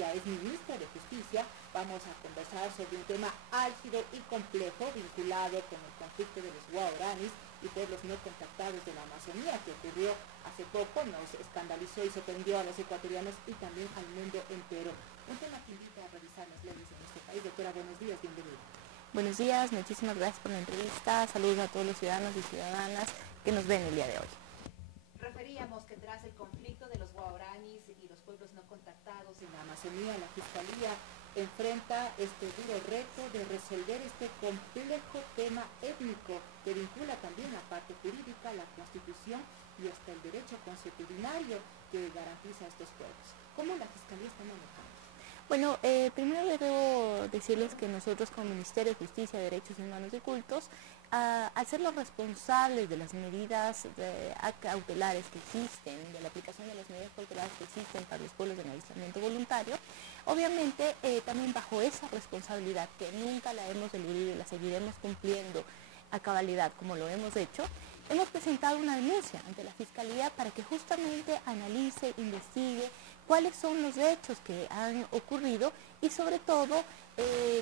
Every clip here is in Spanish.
Ya es ministra de Justicia. Vamos a conversar sobre un tema álgido y complejo vinculado con el conflicto de los guaraníes y pueblos no contactados de la Amazonía, que ocurrió hace poco, nos escandalizó y sorprendió a los ecuatorianos y también al mundo entero. Un tema que invita a revisar las leyes en este país. Doctora, buenos días, bienvenida. Buenos días, muchísimas gracias por la entrevista. Saludos a todos los ciudadanos y ciudadanas que nos ven el día de hoy. Referíamos que tras el conflicto de los guaraníes y los pueblos no contactados en la Amazonía, la Fiscalía enfrenta este duro reto de resolver este complejo tema étnico que vincula también la parte jurídica, la Constitución y hasta el derecho consuetudinario que garantiza a estos pueblos. ¿Cómo la Fiscalía está manejando? Bueno, primero debo decirles que nosotros como Ministerio de Justicia, Derechos Humanos y Cultos, al ser los responsables de las medidas cautelares que existen, de la aplicación de las medidas cautelares que existen para los pueblos en aislamiento voluntario, obviamente también bajo esa responsabilidad que nunca la hemos eludido y la seguiremos cumpliendo a cabalidad como lo hemos hecho, hemos presentado una denuncia ante la Fiscalía para que justamente analice, investigue cuáles son los hechos que han ocurrido y sobre todo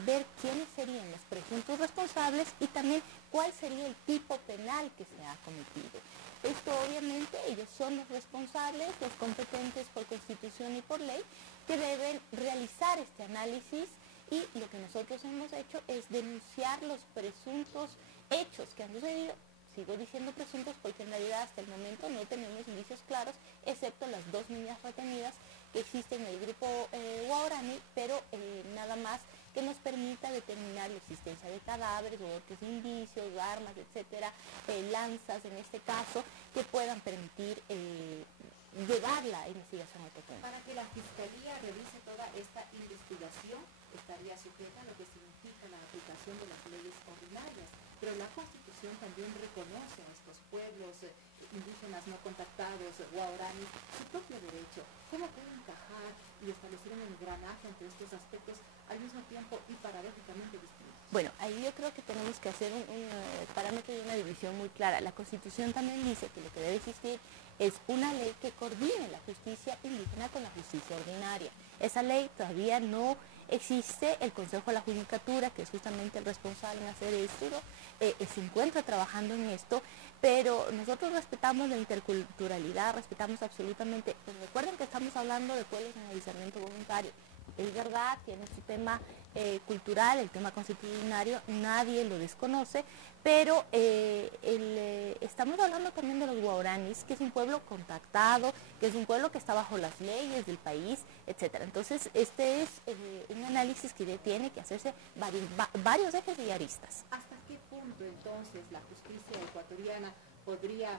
ver quiénes serían los presuntos responsables y también cuál sería el tipo penal que se ha cometido. Esto obviamente ellos son los responsables, los competentes por Constitución y por ley, que deben realizar este análisis y lo que nosotros hemos hecho es denunciar los presuntos hechos que han sucedido. Sigo diciendo presuntos porque en realidad hasta el momento no tenemos indicios claros, excepto las dos niñas retenidas que existen en el grupo guaraní, pero nada más que nos permita determinar la existencia de cadáveres u otros indicios, armas, etcétera, lanzas en este caso, que puedan permitir llevar la investigación a otro. Para que la Fiscalía revise toda esta investigación, estaría sujeta a lo que significa la aplicación de las leyes ordinarias, pero la Constitución también reconoce a estos pueblos indígenas no contactados, guaraníes, su propio derecho. ¿Cómo puede encajar y establecer un engranaje entre estos aspectos al mismo tiempo y paradójicamente distintos? Bueno, ahí yo creo que tenemos que hacer un parámetro y una división muy clara. La Constitución también dice que lo que debe existir es una ley que coordine la justicia indígena con la justicia ordinaria. Esa ley todavía no existe, el Consejo de la Judicatura, que es justamente el responsable en hacer esto, se encuentra trabajando en esto, pero nosotros respetamos la interculturalidad, respetamos absolutamente, pues recuerden que estamos hablando de pueblos en aislamiento voluntario. Es verdad, tiene su tema cultural, el tema constitucionario, nadie lo desconoce, pero estamos hablando también de los guaraníes, que es un pueblo contactado, que es un pueblo que está bajo las leyes del país, etcétera. Entonces, este es un análisis que tiene que hacerse varios ejes y aristas. ¿Hasta qué punto entonces la justicia ecuatoriana podría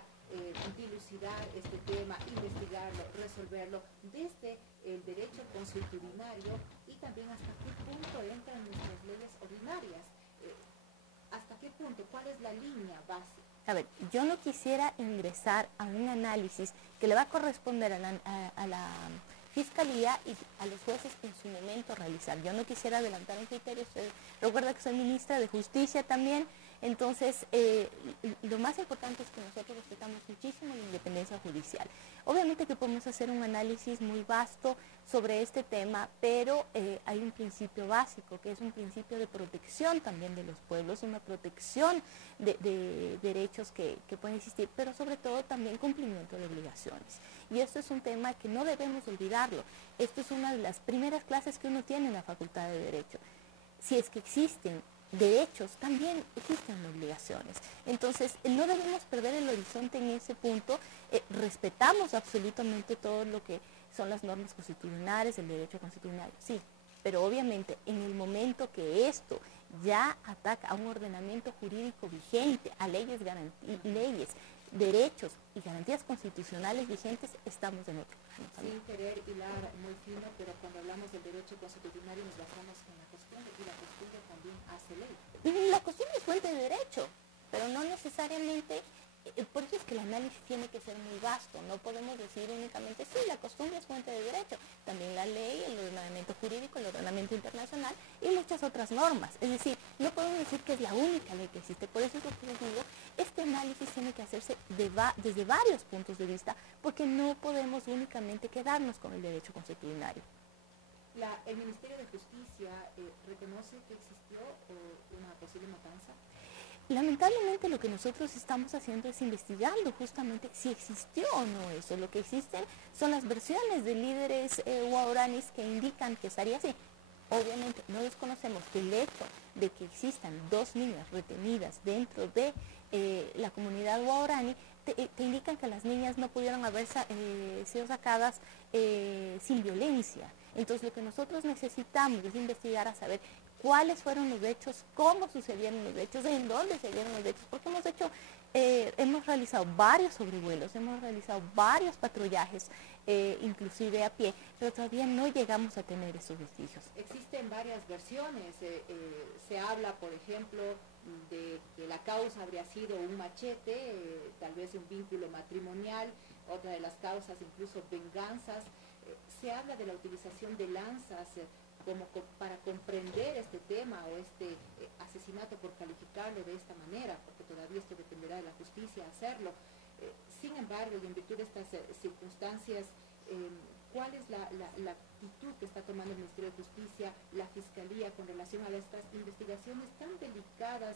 dilucidar este tema, investigarlo, resolverlo desde el derecho consuetudinario y también hasta qué punto entran nuestras leyes ordinarias? ¿Hasta qué punto? ¿Cuál es la línea base? A ver, yo no quisiera ingresar a un análisis que le va a corresponder a la Fiscalía y a los jueces en su momento realizar. Yo no quisiera adelantar un criterio. Recuerda que soy ministra de Justicia también, entonces lo más importante es que nosotros respetamos muchísimo la independencia judicial. Obviamente que podemos hacer un análisis muy vasto sobre este tema, pero hay un principio básico, que es un principio de protección también de los pueblos, una protección de derechos que pueden existir, pero sobre todo también cumplimiento de obligaciones. Y esto es un tema que no debemos olvidarlo. Esto es una de las primeras clases que uno tiene en la Facultad de Derecho. Si es que existen derechos, también existen obligaciones. Entonces, no debemos perder el horizonte en ese punto. Respetamos absolutamente todo lo que son las normas constitucionales, el derecho constitucional, sí, pero obviamente en el momento que esto ya ataca a un ordenamiento jurídico vigente, a leyes, leyes, derechos y garantías constitucionales vigentes, estamos en otro plano. Sin querer hilar muy fino, pero cuando hablamos del derecho constitucional nos basamos en la costumbre y la costumbre también hace ley. La costumbre es fuente de derecho, pero no necesariamente. Por eso es que el análisis tiene que ser muy vasto, no podemos decir únicamente, sí, la costumbre es fuente de derecho, también la ley, el ordenamiento jurídico, el ordenamiento internacional y muchas otras normas. Es decir, no podemos decir que es la única ley que existe, por eso es lo que les digo, este análisis tiene que hacerse desde varios puntos de vista, porque no podemos únicamente quedarnos con el derecho constitucional. El Ministerio de Justicia reconoce que existió una posible matanza. Lamentablemente lo que nosotros estamos haciendo es investigando justamente si existió o no eso. Lo que existen son las versiones de líderes guaraníes que indican que estaría así. Obviamente no desconocemos que el hecho de que existan 2 niñas retenidas dentro de la comunidad guaraní te indican que las niñas no pudieron haber sido sacadas sin violencia. Entonces lo que nosotros necesitamos es investigar a saber cuáles fueron los hechos, cómo sucedieron los hechos, en dónde se dieron los hechos, porque hemos realizado varios sobrevuelos, hemos realizado varios patrullajes, inclusive a pie, pero todavía no llegamos a tener esos vestigios. Existen varias versiones, se habla, por ejemplo, de que la causa habría sido un machete, tal vez un vínculo matrimonial, otra de las causas incluso venganzas, se habla de la utilización de lanzas, para comprender este tema o este asesinato, por calificarlo de esta manera, porque todavía esto dependerá de la justicia hacerlo. Sin embargo, y en virtud de estas circunstancias, ¿cuál es la actitud que está tomando el Ministerio de Justicia, la Fiscalía, con relación a estas investigaciones tan delicadas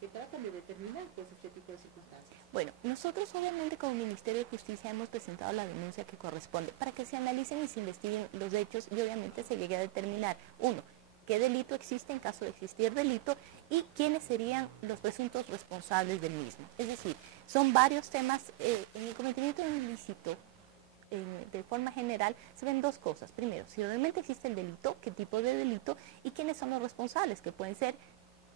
que tratan de determinar pues, este tipo de circunstancias? Bueno, nosotros obviamente como Ministerio de Justicia hemos presentado la denuncia que corresponde para que se analicen y se investiguen los hechos y obviamente se llegue a determinar, uno, qué delito existe en caso de existir delito y quiénes serían los presuntos responsables del mismo. Es decir, son varios temas. En el cometimiento de un ilícito, de forma general, se ven 2 cosas. Primero, si realmente existe el delito, qué tipo de delito y quiénes son los responsables, que pueden ser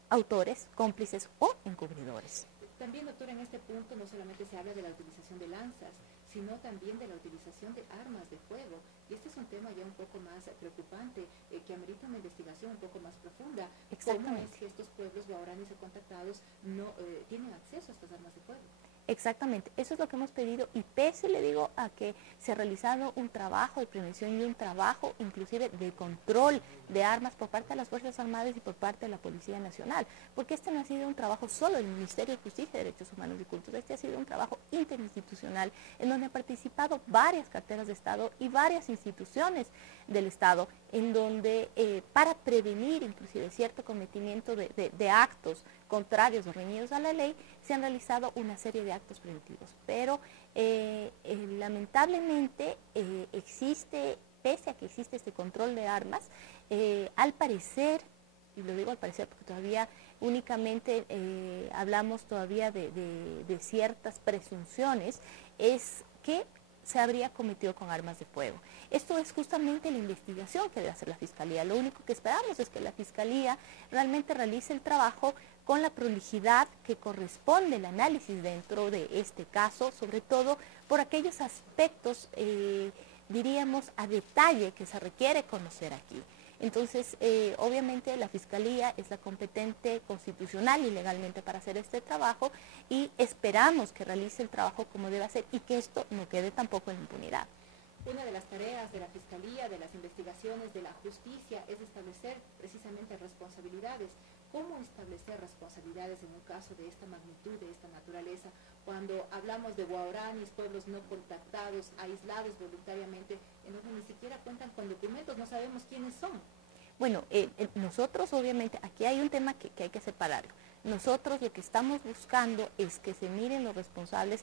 autores, cómplices o encubridores. También, doctora, en este punto no solamente se habla de la utilización de lanzas, sino también de la utilización de armas de fuego. Y este es un tema ya un poco más preocupante, que amerita una investigación un poco más profunda. ¿Cómo es que estos pueblos guaraníes o contactados no tienen acceso a estas armas de fuego? Exactamente, eso es lo que hemos pedido y pese, le digo, a que se ha realizado un trabajo de prevención y un trabajo inclusive de control de armas por parte de las Fuerzas Armadas y por parte de la Policía Nacional, porque este no ha sido un trabajo solo del Ministerio de Justicia, Derechos Humanos y Cultura, este ha sido un trabajo interinstitucional en donde han participado varias carteras de Estado y varias instituciones del Estado, en donde para prevenir inclusive cierto cometimiento de actos contrarios o reñidos a la ley, se han realizado una serie de actos preventivos. Pero lamentablemente existe, pese a que existe este control de armas, al parecer, y lo digo al parecer porque todavía únicamente hablamos todavía de ciertas presunciones, es que se habría cometido con armas de fuego. Esto es justamente la investigación que debe hacer la Fiscalía. Lo único que esperamos es que la Fiscalía realmente realice el trabajo con la prolijidad que corresponde el análisis dentro de este caso, sobre todo por aquellos aspectos, diríamos, a detalle que se requiere conocer aquí. Entonces, obviamente la Fiscalía es la competente constitucional y legalmente para hacer este trabajo y esperamos que realice el trabajo como debe hacer y que esto no quede tampoco en impunidad. Una de las tareas de la Fiscalía, de las investigaciones, de la justicia, es establecer precisamente responsabilidades. ¿Cómo establecer responsabilidades en un caso de esta magnitud, de esta naturaleza, cuando hablamos de guaraníes, pueblos no contactados, aislados voluntariamente, en donde ni siquiera cuentan con documentos, no sabemos quiénes son? Bueno, nosotros obviamente, aquí hay un tema que hay que separarlo. Nosotros lo que estamos buscando es que se miren los responsables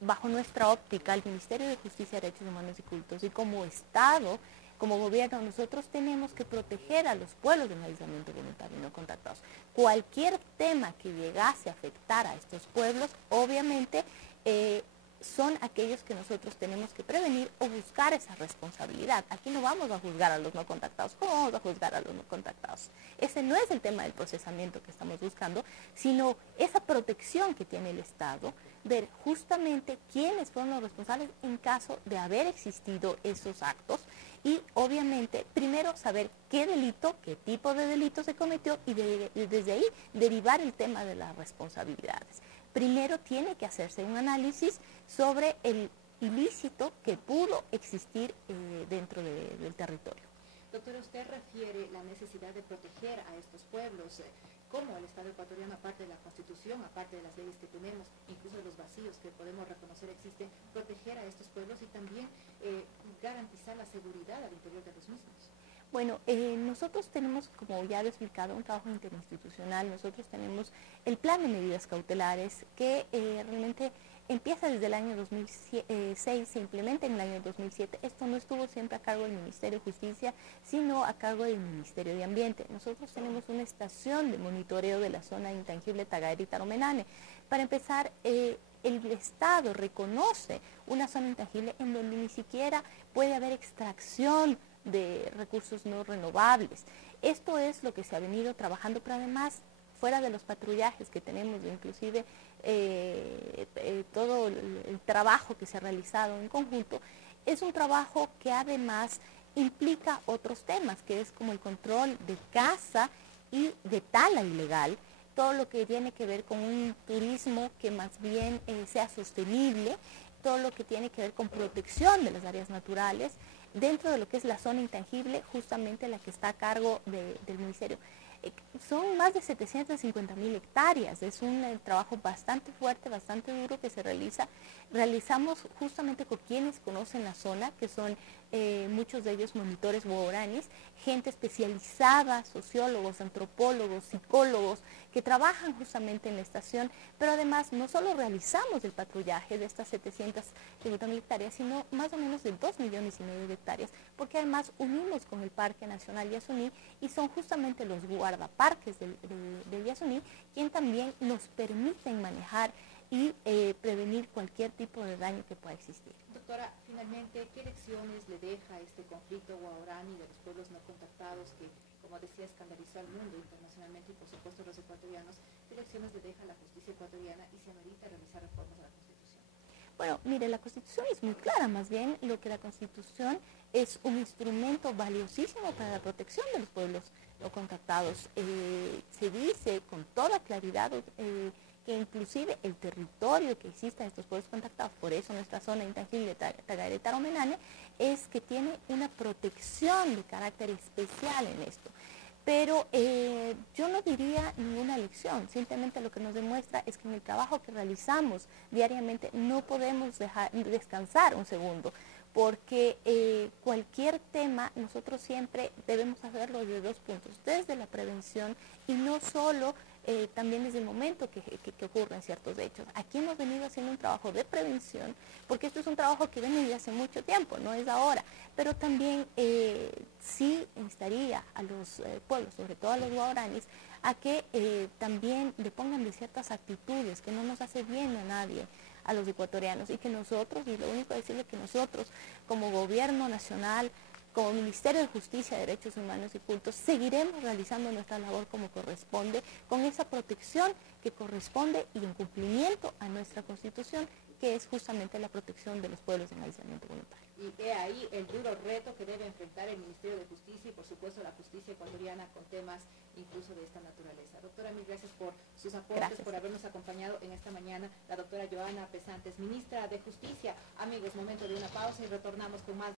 bajo nuestra óptica, el Ministerio de Justicia, Derechos Humanos y Cultos, y como Estado, como gobierno, nosotros tenemos que proteger a los pueblos del aislamiento voluntario no contactados. Cualquier tema que llegase a afectar a estos pueblos, obviamente, son aquellos que nosotros tenemos que prevenir o buscar esa responsabilidad. Aquí no vamos a juzgar a los no contactados. ¿Cómo vamos a juzgar a los no contactados? Ese no es el tema del procesamiento que estamos buscando, sino esa protección que tiene el Estado, ver justamente quiénes fueron los responsables en caso de haber existido esos actos y obviamente primero saber qué delito, qué tipo de delito se cometió y desde ahí derivar el tema de las responsabilidades. Primero tiene que hacerse un análisis sobre el ilícito que pudo existir dentro del territorio. Doctora, usted refiere la necesidad de proteger a estos pueblos, como el Estado ecuatoriano, aparte de la Constitución, aparte de las leyes que tenemos, incluso de los vacíos que podemos reconocer existen, proteger a estos pueblos y también garantizar la seguridad al interior de los mismos. Bueno, nosotros tenemos, como ya lo he explicado, un trabajo interinstitucional. Nosotros tenemos el plan de medidas cautelares que realmente empieza desde el año 2006, se implementa en el año 2007. Esto no estuvo siempre a cargo del Ministerio de Justicia, sino a cargo del Ministerio de Ambiente. Nosotros tenemos una estación de monitoreo de la zona intangible Tagaire y Taromenane. Para empezar, el Estado reconoce una zona intangible en donde ni siquiera puede haber extracción de recursos no renovables. Esto es lo que se ha venido trabajando, pero además, fuera de los patrullajes que tenemos, inclusive todo el trabajo que se ha realizado en conjunto, es un trabajo que además implica otros temas, que es como el control de caza y de tala ilegal, todo lo que tiene que ver con un turismo que más bien sea sostenible, todo lo que tiene que ver con protección de las áreas naturales, dentro de lo que es la zona intangible, justamente la que está a cargo del ministerio. Son más de 750.000 hectáreas, es un trabajo bastante fuerte, bastante duro que se realiza. Realizamos justamente con quienes conocen la zona, que son muchos de ellos monitores guaraníes, gente especializada, sociólogos, antropólogos, psicólogos, que trabajan justamente en la estación, pero además no solo realizamos el patrullaje de estas 750.000 hectáreas, sino más o menos de 2,5 millones de hectáreas, porque además unimos con el Parque Nacional Yasuní y son justamente los guardaparques del Yasuní quien también nos permiten manejar y prevenir cualquier tipo de daño que pueda existir. Doctora, finalmente, ¿qué lecciones le deja este conflicto guaraní de los pueblos no contactados que, como decía, escandalizó al mundo internacionalmente y por supuesto a los ecuatorianos? ¿Qué lecciones le deja a la justicia ecuatoriana y se amerita realizar reformas a la Constitución? Bueno, mire, la Constitución es muy clara, más bien lo que la Constitución es un instrumento valiosísimo para la protección de los pueblos no contactados. Se dice con toda claridad que inclusive el territorio que exista en estos pueblos contactados, por eso nuestra zona intangible Tagaire Taromenane, es que tiene una protección de carácter especial en esto. Pero yo no diría ninguna lección, simplemente lo que nos demuestra es que en el trabajo que realizamos diariamente no podemos dejar descansar un segundo, porque cualquier tema nosotros siempre debemos hacerlo desde dos puntos, desde la prevención y no solo también desde el momento que ocurren ciertos hechos. Aquí hemos venido haciendo un trabajo de prevención, porque esto es un trabajo que viene desde hace mucho tiempo, no es ahora, pero también sí instaría a los pueblos, sobre todo a los guaraníes, a que también le pongan de ciertas actitudes que no nos hace bien a nadie, a los ecuatorianos, y que nosotros, y lo único decirle que nosotros como gobierno nacional, como Ministerio de Justicia, Derechos Humanos y Cultos, seguiremos realizando nuestra labor como corresponde, con esa protección que corresponde y en cumplimiento a nuestra Constitución, que es justamente la protección de los pueblos en aislamiento voluntario. Y he ahí el duro reto que debe enfrentar el Ministerio de Justicia y por supuesto la justicia ecuatoriana con temas incluso de esta naturaleza. Doctora, mil gracias por sus aportes, gracias por habernos acompañado en esta mañana. La doctora Joana Pesantes, ministra de Justicia. Amigos, momento de una pausa y retornamos con más.